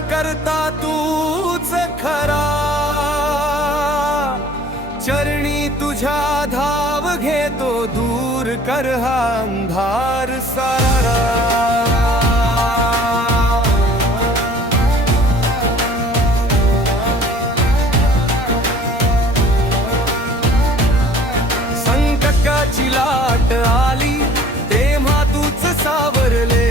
करता तूच खरा, चरणी तुझ्या धाव घेतो, दूर कर हा अंधार सारा। संकटाची लाट आली तेव्हा तूच सावरले,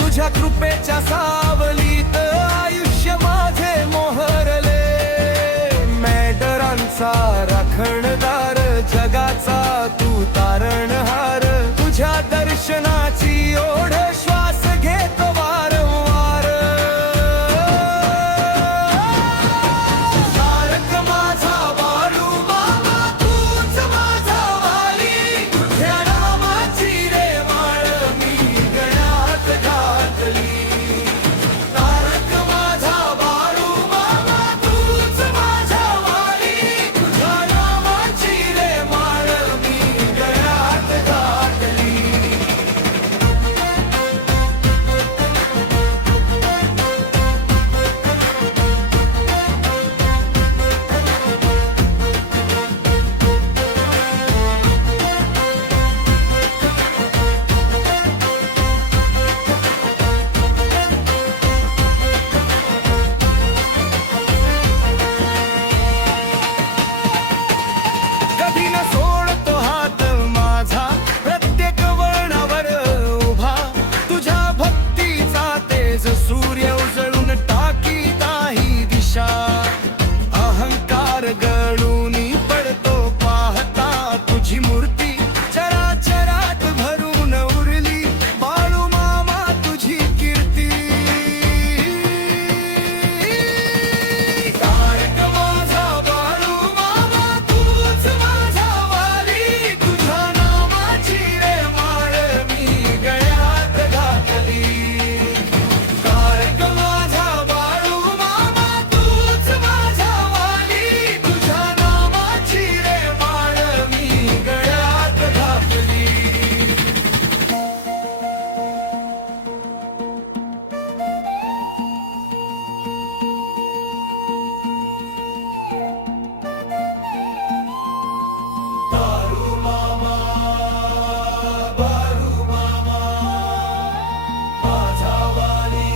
तुझ्या कृपेच्या सावलीत आयुष्य माझे मोहरले। मेडरांचा राखणदार, जगाचा तू तारणहार, तुझ्या दर्शनाची ओढ श्वास घेतो वारंवार। तारक माझा बाळू मामा, तूच माझा वाली, तुझ्या नामाची रे माळ मी गळ्यात घातली। तारक माझा बाळू मामा, तूच माझा वाली, तुझ्या नामाची रे माळ मी गळ्यात घातली। कधी न सोडतो हात माझा, प्रत्येक वळणावर उभा, तुझ्या भक्तीचा तेज सूर्य उजळून टाकीत ही दिशा। अहंकार गळून पडतो पाहता तुझी मूर्ती, चराचरात भरून उरली बाळू मामा तुझी कीर्ती। तारक माझा बाळू मामा, तूच माझा वाली, तुझ्या नामाची रे माळ मी गळ्यात घातली। तारक माझा बाळू मामा, तूच माझा वाली, तुझ्या नामाची रे माळ मी गळ्यात घातली। बाळू मामा, बाळू मामा, माझा वाली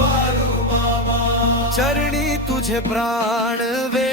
बाळू मामा, चरणी तुझे प्राण वे